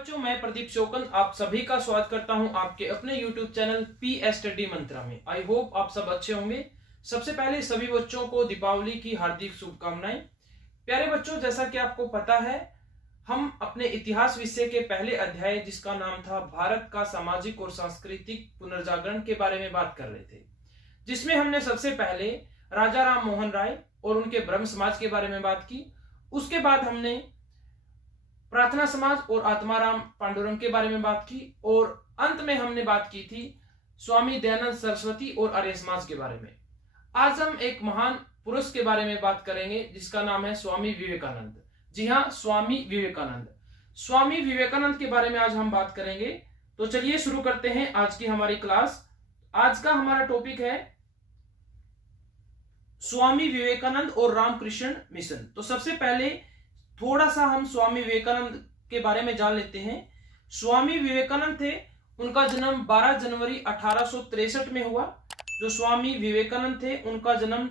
बच्चों, मैं प्रदीप शोकन आप सभी का स्वागत करता हूं आपके अपने YouTube चैनल PS स्टडी मंत्रा में। आई होप आप सब अच्छे होंगे। सबसे पहले सभी बच्चों को दीपावली की हार्दिक शुभकामनाएं। प्यारे बच्चों, जैसा कि आपको पता है, हम अपने इतिहास विषय के पहले अध्याय जिसका नाम था भारत का सामाजिक और सांस्कृतिक पुनर्जागरण के बारे में बात कर रहे थे, जिसमें हमने सबसे पहले राजा राम मोहन राय और उनके ब्रह्म समाज के बारे में बात की। उसके बाद हमने प्रार्थना समाज और आत्माराम पांडुरंग के बारे में बात की और अंत में हमने बात की थी स्वामी दयानंद सरस्वती और आर्य समाज के बारे में। आज हम एक महान पुरुष के बारे में बात करेंगे जिसका नाम है स्वामी विवेकानंद। जी हाँ, स्वामी विवेकानंद। स्वामी विवेकानंद के बारे में आज हम बात करेंगे। तो चलिए शुरू करते हैं आज की हमारी क्लास। आज का हमारा टॉपिक है स्वामी विवेकानंद और रामकृष्ण मिशन। तो सबसे पहले थोड़ा सा हम स्वामी विवेकानंद के बारे में जान लेते हैं। स्वामी विवेकानंद थे, उनका जन्म 12 जनवरी 1863 में हुआ। जो स्वामी विवेकानंद थे उनका जन्म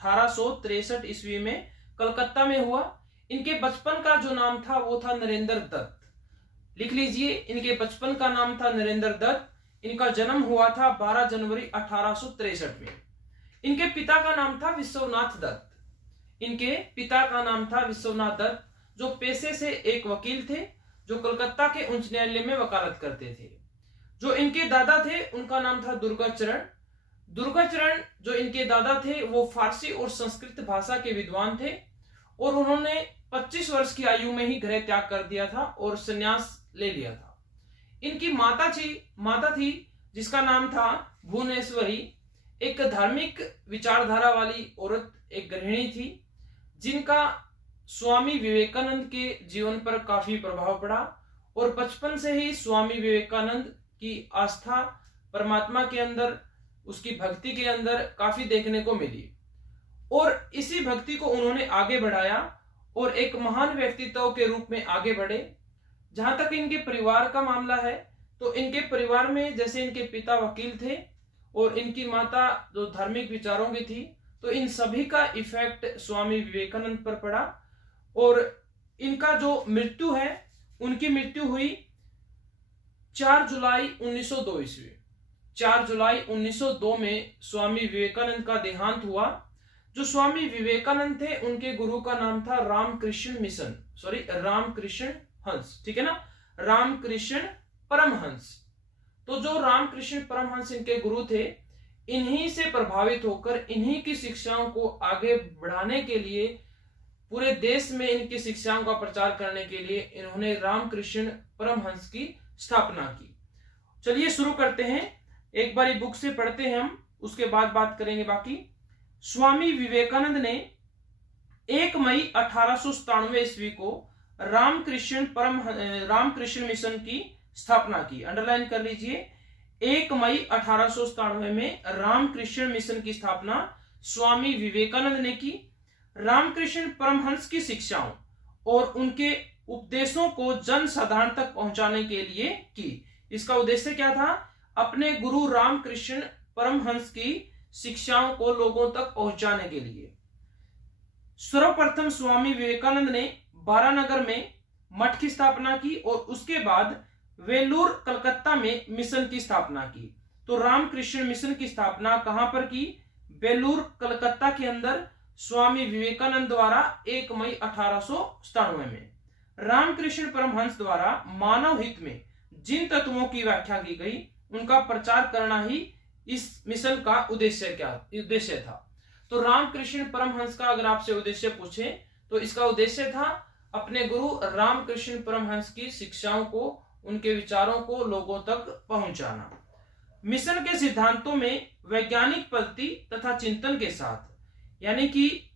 1863 ईस्वी में कलकत्ता में हुआ। इनके बचपन का जो नाम था वो था नरेंद्र दत्त। लिख लीजिए, इनके बचपन का नाम था नरेंद्र दत्त। इनका जन्म हुआ था 12 जनवरी 1863 में। इनके पिता का नाम था विश्वनाथ दत्त। इनके पिता का नाम था विश्वनाथ दत्त, जो पेशे से एक वकील थे, जो कलकत्ता के उच्च न्यायालय में वकालत करते थे। जो इनके दादा थे उनका नाम था दुर्गाचरण। दुर्गाचरण जो इनके दादा थे वो फारसी और संस्कृत भाषा के विद्वान थे और उन्होंने 25 वर्ष की आयु में ही गृह त्याग कर दिया था और संन्यास ले लिया था। इनकी माता थी जिसका नाम था भुवनेश्वरी, एक धार्मिक विचारधारा वाली औरत, एक गृहिणी थी, जिनका स्वामी विवेकानंद के जीवन पर काफी प्रभाव पड़ा और बचपन से ही स्वामी विवेकानंद की आस्था परमात्मा के अंदर, उसकी भक्ति के अंदर काफी देखने को मिली और इसी भक्ति को उन्होंने आगे बढ़ाया और एक महान व्यक्तित्व के रूप में आगे बढ़े। जहां तक इनके परिवार का मामला है तो इनके परिवार में जैसे इनके पिता वकील थे और इनकी माता जो धार्मिक विचारों की थी, तो इन सभी का इफेक्ट स्वामी विवेकानंद पर पड़ा और इनका जो मृत्यु है, उनकी मृत्यु हुई 4 जुलाई 1902 ईस्वी। 4 जुलाई 1902 में स्वामी विवेकानंद का देहांत हुआ। जो स्वामी विवेकानंद थे उनके गुरु का नाम था रामकृष्ण हंस, ठीक है ना, रामकृष्ण परमहंस। तो जो रामकृष्ण परमहंस इनके गुरु थे, इन्हीं से प्रभावित होकर इन्हीं की शिक्षाओं को आगे बढ़ाने के लिए, पूरे देश में इनकी शिक्षाओं का प्रचार करने के लिए इन्होंने रामकृष्ण परमहंस की स्थापना की। चलिए शुरू करते हैं। एक बार बुक से पढ़ते हैं हम, उसके बाद बात करेंगे बाकी। स्वामी विवेकानंद ने 1 मई 1897 ईस्वी को रामकृष्ण मिशन की स्थापना की। अंडरलाइन कर लीजिए, 1 मई 1897 में रामकृष्ण मिशन की स्थापना स्वामी विवेकानंद ने की। रामकृष्ण परमहंस की शिक्षाओं और उनके उपदेशों को जन साधारण तक पहुंचाने के लिए की। इसका उद्देश्य क्या था? अपने गुरु रामकृष्ण परमहंस की शिक्षाओं को लोगों तक पहुंचाने के लिए। सर्वप्रथम स्वामी विवेकानंद ने बारानगर में मठ की स्थापना की और उसके बाद वेलूर कलकत्ता में मिशन की स्थापना की। तो रामकृष्ण मिशन की स्थापना कहां पर की? वेलूर कलकत्ता के अंदर स्वामी विवेकानंद द्वारा 1 मई 1897 में। रामकृष्ण परमहंस द्वारा मानव हित में जिन तत्वों की व्याख्या की गई, उनका प्रचार करना ही इस मिशन का उद्देश्य था। तो रामकृष्ण परमहंस का अगर आपसे उद्देश्य पूछे तो इसका उद्देश्य था अपने गुरु रामकृष्ण परमहंस की शिक्षाओं को, उनके विचारों को लोगों तक पहुंचाना। मिशन के सिद्धांतों में वैज्ञानिक पद्धति तथा चिंतन के साथ, यानी कि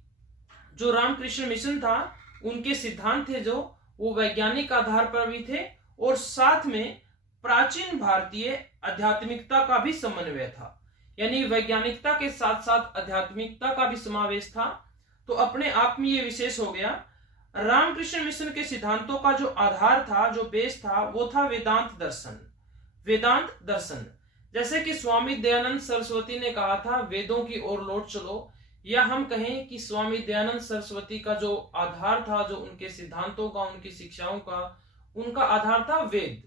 जो रामकृष्ण मिशन था उनके सिद्धांत थे जो वो वैज्ञानिक आधार पर भी थे और साथ में प्राचीन भारतीय आध्यात्मिकता का भी समन्वय था। यानी वैज्ञानिकता के साथ साथ आध्यात्मिकता का भी समावेश था। तो अपने आप में ये विशेष हो गया। रामकृष्ण मिशन के सिद्धांतों का जो आधार था, जो बेस था, वो था वेदांत दर्शन। जैसे कि स्वामी दयानंद सरस्वती ने कहा था, वेदों की ओर लौट चलो, या हम कहें कि स्वामी दयानंद सरस्वती का जो आधार था, जो उनके सिद्धांतों का, उनकी शिक्षाओं का, उनका आधार था वेद।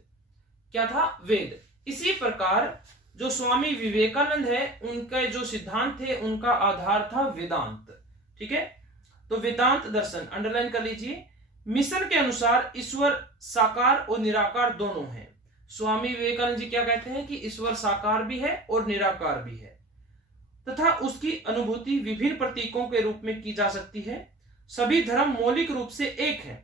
क्या था? वेद। इसी प्रकार जो स्वामी विवेकानंद है, उनके जो सिद्धांत थे उनका आधार था वेदांत। ठीक है, तो वेदांत दर्शन अंडरलाइन कर लीजिए। मिशन के अनुसार ईश्वर साकार और निराकार दोनों हैं। स्वामी विवेकानंद जी क्या कहते हैं कि ईश्वर साकार भी है और निराकार भी है, तथा उसकी अनुभूति विभिन्न प्रतीकों के रूप में की जा सकती है। सभी धर्म मौलिक रूप से एक है।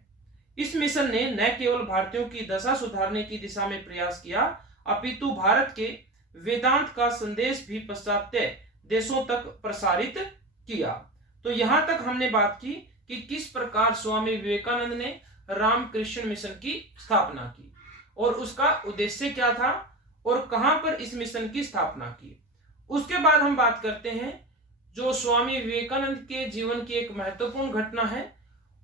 इस मिशन ने न केवल भारतीयों की दशा सुधारने की दिशा में प्रयास किया, अपितु भारत के वेदांत का संदेश भी पाश्चात्य देशों तक प्रसारित किया। तो यहां तक हमने बात की कि किस प्रकार स्वामी विवेकानंद ने रामकृष्ण मिशन की स्थापना की और उसका उद्देश्य क्या था और कहां पर इस मिशन की स्थापना की। उसके बाद हम बात करते हैं जो स्वामी विवेकानंद के जीवन की एक महत्वपूर्ण घटना है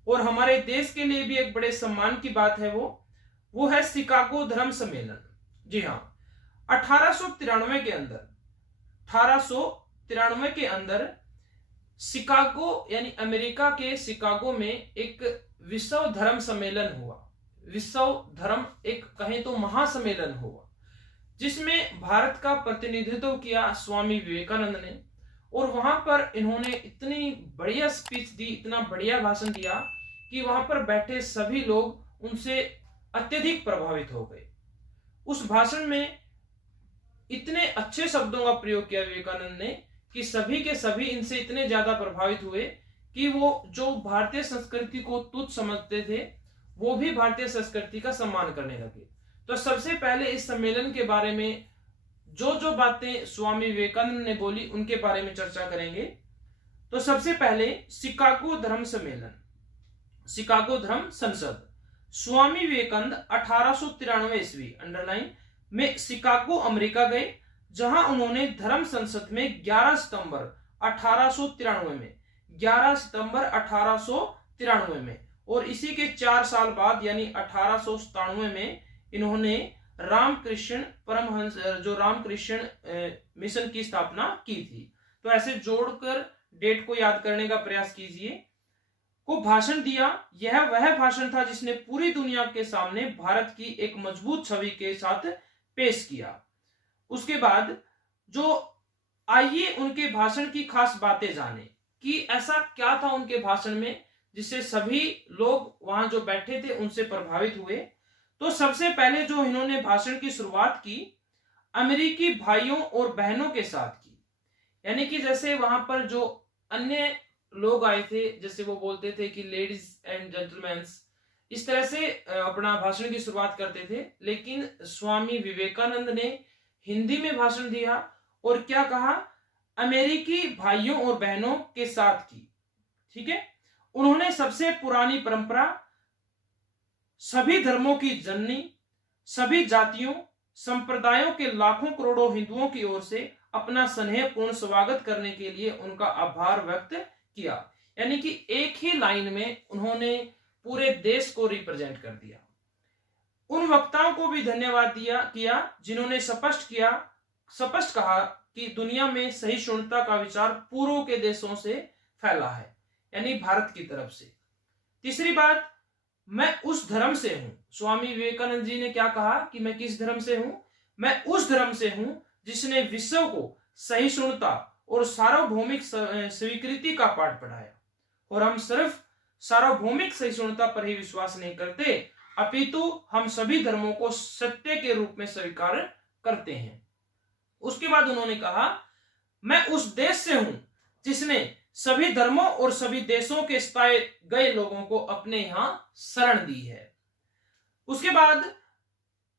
और हमारे देश के लिए भी एक बड़े सम्मान की बात है, वो है शिकागो धर्म सम्मेलन। जी हाँ, 1893 के अंदर शिकागो यानी अमेरिका के शिकागो में एक विश्व धर्म सम्मेलन हुआ। विश्व धर्म एक कहें तो महासम्मेलन हुआ, जिसमें भारत का प्रतिनिधित्व किया स्वामी विवेकानंद ने। और वहां पर इन्होंने इतनी बढ़िया स्पीच दी, इतना बढ़िया भाषण दिया कि वहां पर बैठे सभी लोग उनसे अत्यधिक प्रभावित हो गए। उस भाषण में इतने अच्छे शब्दों का प्रयोग किया विवेकानंद ने कि सभी के सभी इनसे इतने ज्यादा प्रभावित हुए कि वो जो भारतीय संस्कृति को तुच्छ समझते थे वो भी भारतीय संस्कृति का सम्मान करने लगे। तो सबसे पहले इस सम्मेलन के बारे में जो बातें स्वामी विवेकानंद ने बोली उनके बारे में चर्चा करेंगे। तो सबसे पहले शिकागो धर्म सम्मेलन, शिकागो धर्म संसद। स्वामी विवेकानंद 1893 ईस्वी अंडरलाइन में शिकागो अमेरिका गए, जहां उन्होंने धर्म संसद में 11 सितंबर 1893 में और इसी के 4 साल बाद यानी 1897 में इन्होंने रामकृष्ण परमहंस जो रामकृष्ण मिशन की स्थापना की थी। तो ऐसे जोड़कर डेट को याद करने का प्रयास कीजिए। को भाषण दिया, यह वह भाषण था जिसने पूरी दुनिया के सामने भारत की एक मजबूत छवि के साथ पेश किया। उसके बाद जो आइए उनके भाषण की खास बातें जाने कि ऐसा क्या था उनके भाषण में जिससे सभी लोग वहां जो बैठे थे उनसे प्रभावित हुए। तो सबसे पहले जो इन्होंने भाषण की शुरुआत की अमेरिकी भाइयों और बहनों के साथ की, यानी कि जैसे वहां पर जो अन्य लोग आए थे, जैसे वो बोलते थे कि लेडीज एंड जेंटलमैन, इस तरह से अपना भाषण की शुरुआत करते थे। लेकिन स्वामी विवेकानंद ने हिंदी में भाषण दिया और क्या कहा, अमेरिकी भाइयों और बहनों के साथ की। ठीक है, उन्होंने सबसे पुरानी परंपरा, सभी धर्मों की जननी, सभी जातियों संप्रदायों के लाखों करोड़ों हिंदुओं की ओर से अपना स्नेहपूर्ण स्वागत करने के लिए उनका आभार व्यक्त किया। यानी कि एक ही लाइन में उन्होंने पूरे देश को रिप्रेजेंट कर दिया। उन वक्ताओं को भी धन्यवाद किया जिन्होंने स्पष्ट कहा कि दुनिया में सहिष्णुता का विचार पूर्व के देशों से फैला है, यानी भारत की तरफ से। तीसरी बात, मैं उस धर्म से हूं। स्वामी विवेकानंद जी ने क्या कहा कि मैं किस धर्म से हूं? मैं उस धर्म से हूं जिसने विश्व को सहिष्णुता और सार्वभौमिक स्वीकृति का पाठ पढ़ाया। और हम सिर्फ सार्वभौमिक सहिष्णुता पर ही विश्वास नहीं करते, अपितु हम सभी धर्मों को सत्य के रूप में स्वीकार करते हैं। उसके बाद उन्होंने कहा, मैं उस देश से हूं जिसने सभी धर्मों और सभी देशों के सताए गए लोगों को अपने यहां शरण दी है। उसके बाद,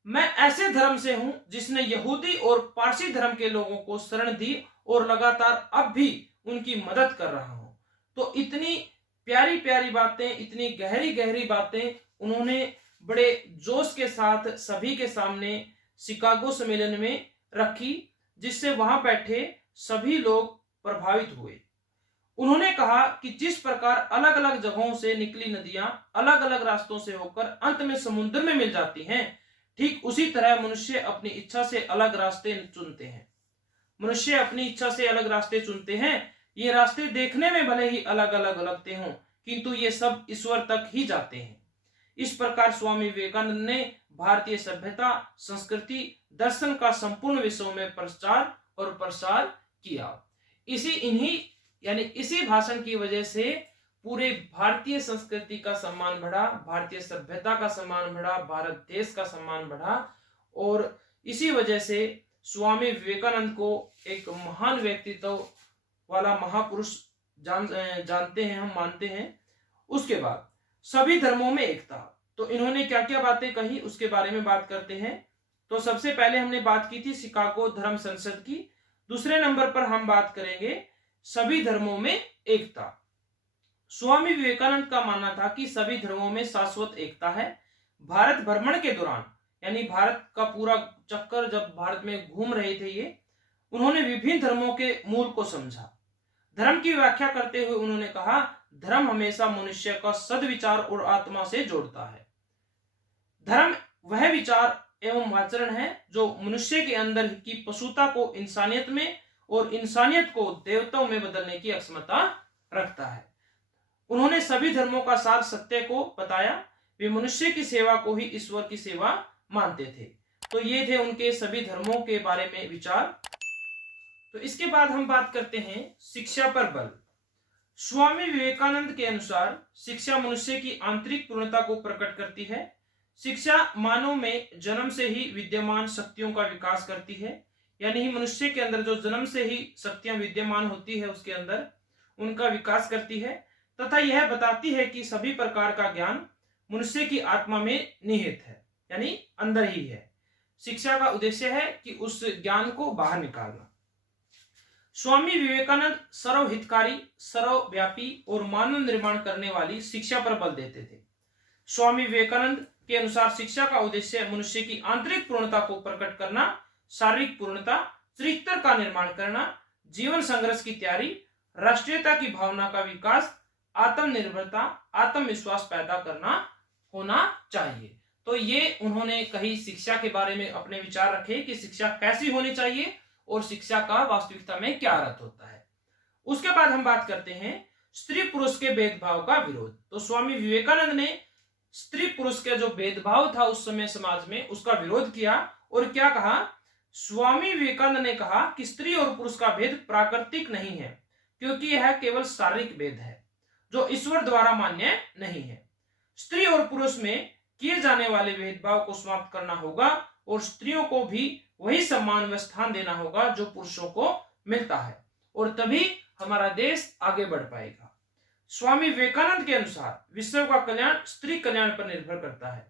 मैं ऐसे धर्म से हूं जिसने यहूदी और पारसी धर्म के लोगों को शरण दी और लगातार अब भी उनकी मदद कर रहा हूं। तो इतनी प्यारी प्यारी बातें, इतनी गहरी गहरी बातें उन्होंने बड़े जोश के साथ सभी के सामने शिकागो सम्मेलन में रखी, जिससे वहां बैठे सभी लोग प्रभावित हुए। उन्होंने कहा कि जिस प्रकार अलग अलग जगहों से निकली नदियां अलग अलग रास्तों से होकर अंत में समुद्र में मिल जाती हैं, ठीक उसी तरह मनुष्य अपनी इच्छा से अलग रास्ते चुनते हैं। मनुष्य अपनी इच्छा से अलग रास्ते चुनते हैं। ये रास्ते देखने में भले ही अलग अलग लगते हों, किंतु ये सब ईश्वर तक ही जाते हैं। इस प्रकार स्वामी विवेकानंद ने भारतीय सभ्यता, संस्कृति, दर्शन का संपूर्ण विश्व में प्रचार और प्रसार किया। इसी भाषण की वजह से पूरे भारतीय संस्कृति का सम्मान बढ़ा, भारतीय सभ्यता का सम्मान बढ़ा, भारत देश का सम्मान बढ़ा। और इसी वजह से स्वामी विवेकानंद को एक महान व्यक्तित्व वाला महापुरुष जानते हैं, हम मानते हैं। उसके बाद सभी धर्मों में एकता, तो इन्होंने क्या क्या बातें कही उसके बारे में बात करते हैं। तो सबसे पहले हमने बात की थी शिकागो धर्म संसद की। दूसरे नंबर पर हम बात करेंगे सभी धर्मों में एकता। स्वामी विवेकानंद का मानना था कि सभी धर्मों में शाश्वत एकता है। भारत भ्रमण के दौरान, यानी भारत का पूरा चक्कर जब भारत में घूम रहे थे ये, उन्होंने विभिन्न धर्मों के मूल को समझा। धर्म की व्याख्या करते हुए उन्होंने कहा, धर्म हमेशा मनुष्य का सद्विचार और आत्मा से जोड़ता है। धर्म वह विचार एवं आचरण है जो मनुष्य के अंदर की पशुता को इंसानियत में और इंसानियत को देवताओं में बदलने की क्षमता रखता है। उन्होंने सभी धर्मों का सार सत्य को बताया। वे मनुष्य की सेवा को ही ईश्वर की सेवा मानते थे। तो ये थे उनके सभी धर्मों के बारे में विचार। तो इसके बाद हम बात करते हैं शिक्षा पर बल। स्वामी विवेकानंद के अनुसार शिक्षा मनुष्य की आंतरिक पूर्णता को प्रकट करती है। शिक्षा मानव में जन्म से ही विद्यमान शक्तियों का विकास करती है, यानी मनुष्य के अंदर जो जन्म से ही शक्तियां विद्यमान होती है उसके अंदर उनका विकास करती है, तथा यह बताती है कि सभी प्रकार का ज्ञान मनुष्य की आत्मा में निहित है, यानी अंदर ही है। शिक्षा का उद्देश्य है कि उस ज्ञान को बाहर निकालना। स्वामी विवेकानंद सर्वहितकारी, सर्वव्यापी और मानव निर्माण करने वाली शिक्षा पर बल देते थे। स्वामी विवेकानंद के अनुसार शिक्षा का उद्देश्य मनुष्य की आंतरिक पूर्णता को प्रकट करना, शारीरिक पूर्णता, चरित्र का निर्माण करना, जीवन संघर्ष की तैयारी, राष्ट्रीयता की भावना का विकास, आत्मनिर्भरता, आत्मविश्वास पैदा करना होना चाहिए। तो ये उन्होंने कही शिक्षा के बारे में अपने विचार रखे कि शिक्षा कैसी होनी चाहिए और शिक्षा का वास्तविकता में क्या अर्थ होता है। उसके बाद हम बात करते हैं स्त्री पुरुष के भेदभाव का विरोध। तो स्वामी विवेकानंद ने स्त्री पुरुष के जो भेदभाव था उस समय समाज में उसका विरोध किया। और क्या कहा? स्वामी विवेकानंद ने कहा कि स्त्री और पुरुष का भेद प्राकृतिक नहीं है, क्योंकि यह केवल शारीरिक भेद है जो ईश्वर द्वारा मान्य नहीं है। स्त्री और पुरुष में किए जाने वाले भेदभाव को समाप्त करना होगा और स्त्रियों को भी वही सम्मान व स्थान देना होगा जो पुरुषों को मिलता है, और तभी हमारा देश आगे बढ़ पाएगा। स्वामी विवेकानंद के अनुसार विश्व का कल्याण स्त्री कल्याण पर निर्भर करता है।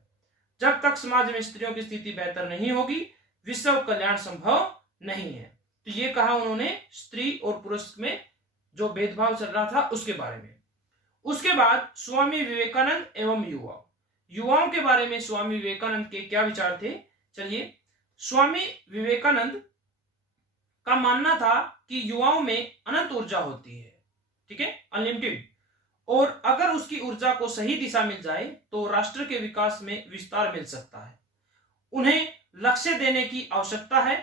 जब तक समाज में स्त्रियों की स्थिति बेहतर नहीं होगी, विश्व कल्याण संभव नहीं है। तो ये कहा उन्होंने स्त्री और पुरुष में जो भेदभाव चल रहा था उसके बारे में। उसके बाद स्वामी विवेकानंद एवं युवाओं के बारे में स्वामी विवेकानंद के क्या विचार थे, चलिए। स्वामी विवेकानंद का मानना था कि युवाओं में अनंत ऊर्जा होती है, ठीक है, अनलिमिटेड, और अगर उसकी ऊर्जा को सही दिशा मिल जाए तो राष्ट्र के विकास में विस्तार मिल सकता है। उन्हें लक्ष्य देने की आवश्यकता है,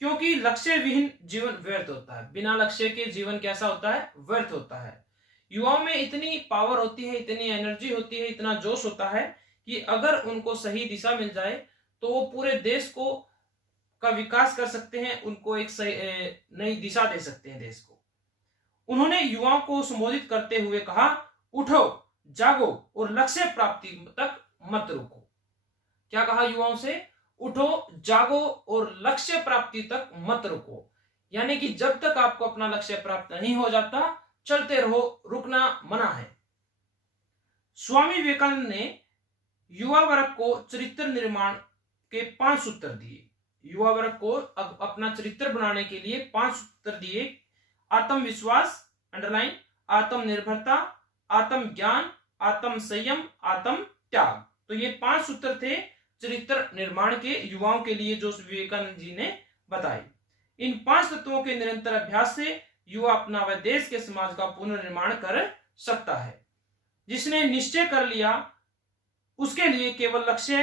क्योंकि लक्ष्य विहीन जीवन व्यर्थ होता है। बिना लक्ष्य के जीवन कैसा होता है? व्यर्थ होता है। युवाओं में इतनी पावर होती है, इतनी एनर्जी होती है, इतना जोश होता है कि अगर उनको सही दिशा मिल जाए तो वो पूरे देश को का विकास कर सकते हैं, उनको एक सही नई दिशा दे सकते हैं देश को। उन्होंने युवाओं को संबोधित करते हुए कहा, उठो, जागो और लक्ष्य प्राप्ति तक मत रुको। क्या कहा युवाओं से? उठो, जागो और लक्ष्य प्राप्ति तक मत रुको, यानी कि जब तक आपको अपना लक्ष्य प्राप्त नहीं हो जाता चलते रहो, रुकना मना है। स्वामी विवेकानंद ने युवा वर्ग को चरित्र निर्माण के 5 सूत्र दिए। युवा वर्ग को अपना चरित्र बनाने के लिए 5 सूत्र दिए। आत्मविश्वास, अंडरलाइन, आत्मनिर्भरता, आत्म ज्ञान, आत्म संयम, आत्म त्याग। तो ये 5 सूत्र थे चरित्र निर्माण के युवाओं के लिए जो विवेकानंद जी ने बताए। इन 5 तत्वों के निरंतर अभ्यास से युवा अपना व देश के समाज का पुनर्निर्माण कर सकता है। जिसने निश्चय कर लिया उसके लिए केवल लक्ष्य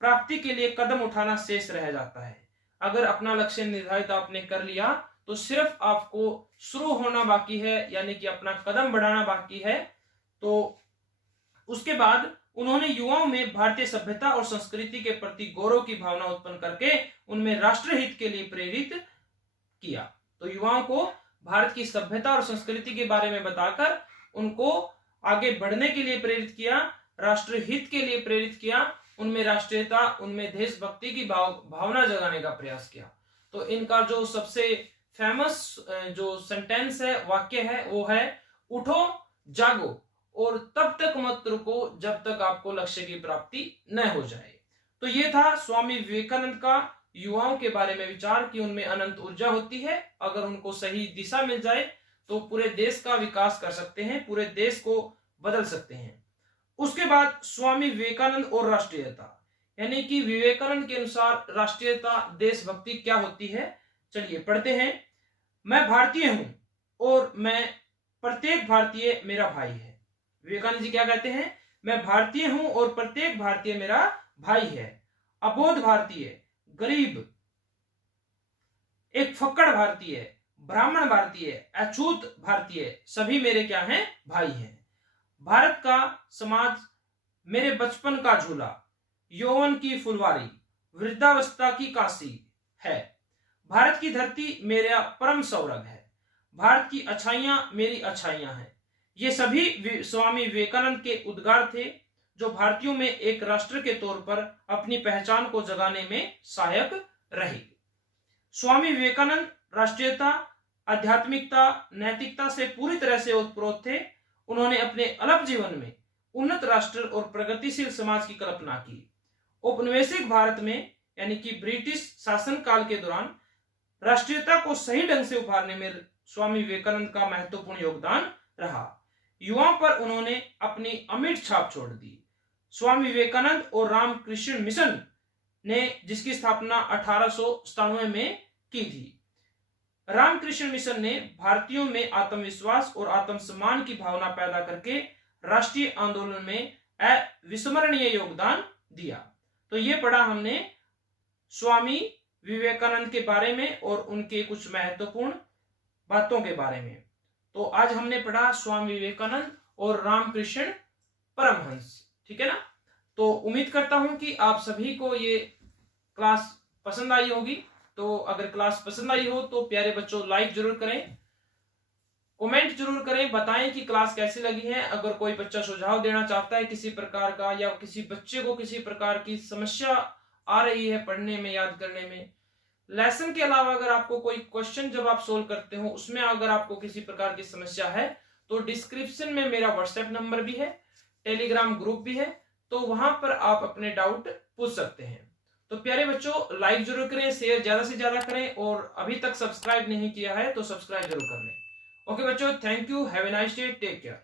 प्राप्ति के लिए कदम उठाना शेष रह जाता है। अगर अपना लक्ष्य निर्धारित आपने कर लिया तो सिर्फ आपको शुरू होना बाकी है, यानी कि अपना कदम बढ़ाना बाकी है। तो उसके बाद उन्होंने युवाओं में भारतीय सभ्यता और संस्कृति के प्रति गौरव की भावना उत्पन्न करके उनमें राष्ट्रहित के लिए प्रेरित किया। तो युवाओं को भारत की सभ्यता और संस्कृति के बारे में बताकर उनको आगे बढ़ने के लिए प्रेरित किया, राष्ट्रहित के लिए प्रेरित किया, उनमें राष्ट्रीयता, उनमें देशभक्ति की भावना जगाने का प्रयास किया। तो इनका जो सबसे फेमस जो सेंटेंस है, वाक्य है, वो है उठो जागो और तब तक मत रुको जब तक आपको लक्ष्य की प्राप्ति न हो जाए। तो ये था स्वामी विवेकानंद का युवाओं के बारे में विचार कि उनमें अनंत ऊर्जा होती है, अगर उनको सही दिशा मिल जाए तो पूरे देश का विकास कर सकते हैं, पूरे देश को बदल सकते हैं। उसके बाद स्वामी विवेकानंद और राष्ट्रीयता, यानी कि विवेकानंद के अनुसार राष्ट्रीयता, देशभक्ति क्या होती है। चलिए पढ़ते हैं। मैं भारतीय हूं और मैं प्रत्येक भारतीय मेरा भाई है। विवेकानंद जी क्या कहते हैं? मैं भारतीय हूं और प्रत्येक भारतीय मेरा भाई है। अबोध भारतीय, गरीब, एक फक्कड़ भारतीय, ब्राह्मण भारतीय, अछूत भारतीय, सभी मेरे क्या हैं? भाई हैं। भारत का समाज मेरे बचपन का झूला, यौवन की फुलवारी, वृद्धावस्था की काशी है। भारत की धरती मेरा परम सौरभ है। भारत की अच्छाइयां मेरी अच्छाइयां हैं। ये सभी स्वामी विवेकानंद के उद्गार थे जो भारतीयों में एक राष्ट्र के तौर पर अपनी पहचान को जगाने में सहायक रहे। स्वामी विवेकानंद राष्ट्रीयता, आध्यात्मिकता, नैतिकता से पूरी तरह से ओतप्रोत थे। उन्होंने अपने अलग जीवन में उन्नत राष्ट्र और प्रगतिशील समाज की कल्पना की। औपनिवेशिक भारत में यानी कि ब्रिटिश शासन काल के दौरान राष्ट्रीयता को सही ढंग से उभारने में स्वामी विवेकानंद का महत्वपूर्ण योगदान रहा। युवाओं पर उन्होंने अपनी अमिट छाप छोड़ दी। स्वामी विवेकानंद और रामकृष्ण मिशन ने जिसकी स्थापना 1897 में की थी। रामकृष्ण मिशन ने भारतीयों में आत्मविश्वास और आत्मसम्मान की भावना पैदा करके राष्ट्रीय आंदोलन में अविस्मरणीय योगदान दिया। तो ये पढ़ा हमने स्वामी विवेकानंद के बारे में और उनके कुछ महत्वपूर्ण बातों के बारे में। तो आज हमने पढ़ा स्वामी विवेकानंद और रामकृष्ण परमहंस, ठीक है ना। तो उम्मीद करता हूं कि आप सभी को ये क्लास पसंद आई होगी। तो अगर क्लास पसंद आई हो तो प्यारे बच्चों लाइक जरूर करें, कमेंट जरूर करें, बताएं कि क्लास कैसी लगी है। अगर कोई बच्चा सुझाव देना चाहता है किसी प्रकार का, या किसी बच्चे को किसी प्रकार की समस्या आ रही है पढ़ने में, याद करने में, लेसन के अलावा अगर आपको कोई क्वेश्चन जब आप सोल्व करते हो उसमें अगर आपको किसी प्रकार की समस्या है तो डिस्क्रिप्शन में मेरा व्हाट्सएप नंबर भी है, टेलीग्राम ग्रुप भी है, तो वहां पर आप अपने डाउट पूछ सकते हैं। तो प्यारे बच्चों लाइक जरूर करें, शेयर ज्यादा से ज्यादा करें, और अभी तक सब्सक्राइब नहीं किया है तो सब्सक्राइब जरूर कर लें। ओके बच्चों, thank you, have a nice day, take care.